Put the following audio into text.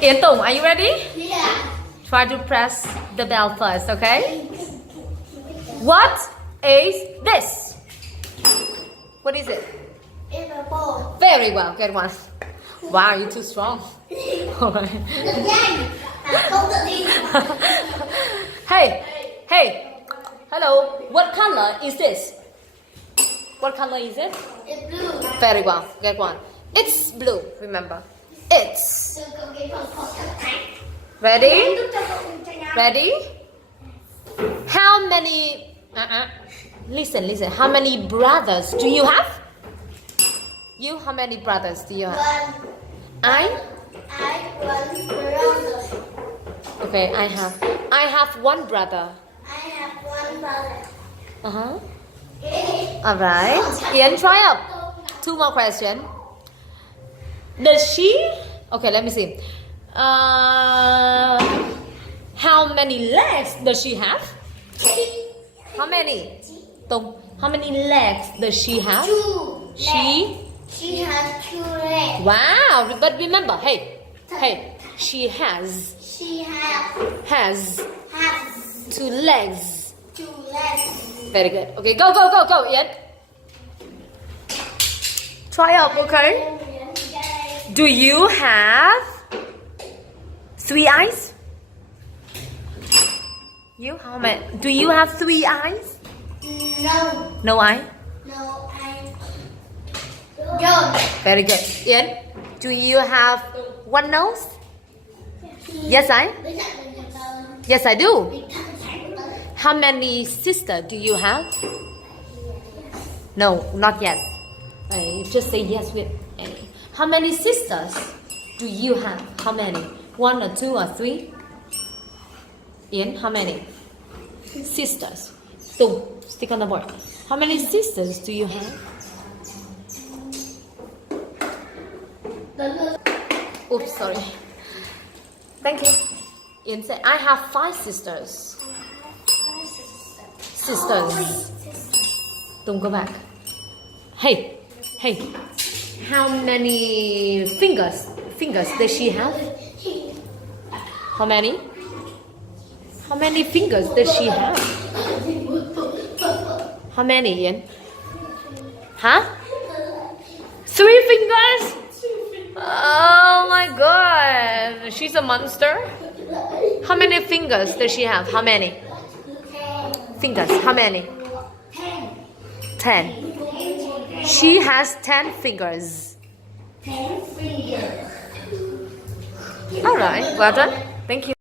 Yến Tùng, are you ready? Yeah. Try to press the bell first, okay? What is this? What is it? It's a ball. Very well, good one. Wow, you're too strong. Alright. Hey, hello. What color is this? What color is it? It's blue. Very well, good one. It's blue, remember. It's. Ready? Ready? How many... Listen. How many brothers do you have? You, how many brothers do you have? One. I? One brother. Okay, I have one brother. I have one brother. Uh-huh. Alright. Ian, try up. 2 more questions. Does she... Okay, let me see. How many legs does she have? How many? Tùng, how many legs does she have? 2. She has 2 legs. Wow, but remember, hey, she has 2 legs. 2 legs. Very good. Okay, go, Ian. Try up, okay? Do you have 3 eyes? You, how many? Do you have 3 eyes? No. No eye? No, I don't. Very good. Ian, do you have 1 nose? Yes, I do. How many sisters do you have? No, not yet. Just say yes with any. How many sisters do you have? How many? 1 or 2 or 3? Ian, how many? Sisters. Tùng, stick on the board. How many sisters do you have? Oops, sorry. Thank you. Ian said, I have 5 sisters. Sisters. Tùng, go back. Hey. How many fingers does she have? How many? How many fingers does she have? How many, Ian? Huh? 3 fingers? Oh my god. She's a monster. How many fingers does she have? How many? Fingers. How many? 10. She has 10 fingers. 10 fingers. Alright, well done. Thank you.